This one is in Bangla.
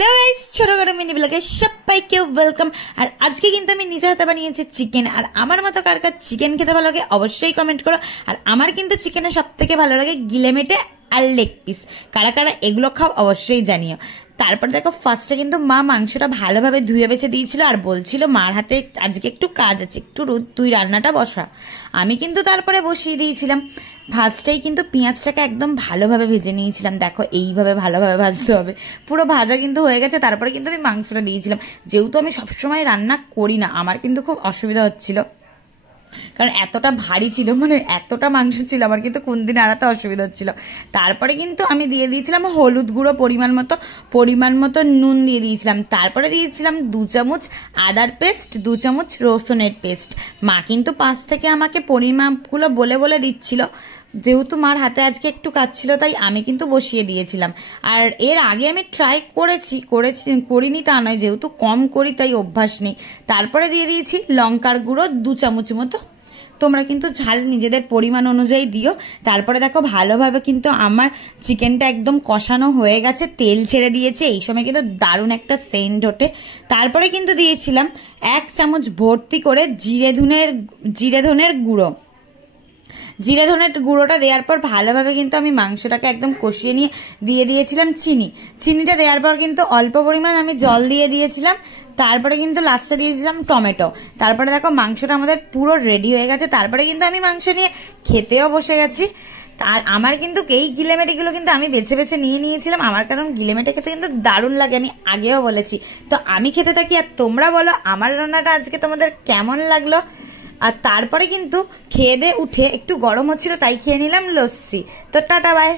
হ্যালো গাইস, ছোটখাটো মিনি ব্লগে সবাইকে ওয়েলকাম। আর আজকে কিন্তু আমি নিজের হাতে বানিয়েছি চিকেন। আর আমার মতো কার কার চিকেন খেতে ভালো লাগে অবশ্যই কমেন্ট করো। আর আমার কিন্তু চিকেনের সব থেকে ভালো লাগে গিলেমেটে আর লেগ পিস। কারা কারা এগুলো খাও অবশ্যই জানিও। তারপর দেখো ফার্স্টে কিন্তু মা মাংসটা ভালোভাবে ধুয়ে বেছে দিয়েছিল আর বলছিল মার হাতে আজকে একটু কাজ আছে, একটু তুই রান্নাটা বসা। আমি কিন্তু তারপরে বসিয়ে দিয়েছিলাম। ভাজটাই কিন্তু পেঁয়াজটাকে একদম ভালোভাবে ভেজে নিয়েছিলাম। দেখো এইভাবে ভালোভাবে ভাজতে হবে। পুরো ভাজা কিন্তু হয়ে গেছে। তারপরে কিন্তু আমি মাংসটা দিয়েছিলাম। যেহেতু আমি সবসময় রান্না করি না, আমার কিন্তু খুব অসুবিধা হচ্ছিল, কারণ এতটা ভারী ছিল, মানে এতটা মাংস ছিল, আমার কিন্তু কোন দিন আড়াতে অসুবিধা হচ্ছিল। তারপরে কিন্তু আমি দিয়ে দিয়েছিলাম হলুদ গুঁড়ো পরিমাণ মতো নুন দিয়ে দিয়েছিলাম। তারপরে দিয়েছিলাম 2 চামচ আদার পেস্ট, 2 চামচ রসুনের পেস্ট। মা কিন্তু পাশ থেকে আমাকে পরিমাপগুলো বলে বলে দিচ্ছিল। যেহেতু মার হাতে আজকে একটু কাজ ছিল তাই আমি কিন্তু বসিয়ে দিয়েছিলাম। আর এর আগে আমি ট্রাই করিনি তা নয়, যেহেতু কম করি তাই অভ্যাস নেই। তারপরে দিয়ে দিয়েছি লঙ্কার গুঁড়ো 2 চামচ মতো। তোমরা কিন্তু ঝাল নিজেদের পরিমাণ অনুযায়ী দিও। তারপরে দেখো ভালোভাবে কিন্তু আমার চিকেনটা একদম কষানো হয়ে গেছে, তেল ছেড়ে দিয়েছে। এই সময় কিন্তু দারুণ একটা সেন্ট ওঠে। তারপরে কিন্তু দিয়েছিলাম 1 চামচ ভর্তি করে জিরে ধনের গুঁড়ো। জিরে ধনের গুঁড়োটা দেওয়ার পর ভালোভাবে কিন্তু আমি মাংসটাকে একদম কষিয়ে নিয়ে দিয়ে দিয়েছিলাম চিনিটা দেওয়ার পর কিন্তু অল্প পরিমাণ আমি জল দিয়ে দিয়েছিলাম। তারপরে কিন্তু লাস্টে দিয়েছিলাম টমেটো। তারপরে দেখো মাংসটা আমাদের পুরো রেডি হয়ে গেছে। তারপরে কিন্তু আমি মাংস নিয়ে খেতেও বসে গেছি। আর আমার কিন্তু এই গিলেমেটিগুলো কিন্তু আমি বেছে বেছে নিয়ে নিয়েছিলাম, আমার কারণ গিলেমেটে খেতে কিন্তু দারুণ লাগে, আমি আগেও বলেছি। তো আমি খেতে থাকি আর তোমরা বলো আমার রান্নাটা আজকে তোমাদের কেমন লাগলো। আর তারপরে কিন্তু খেয়ে দিয়ে উঠে একটু গরম হচ্ছিল তাই খেয়ে নিলাম লস্যি। তো টাটা বাই।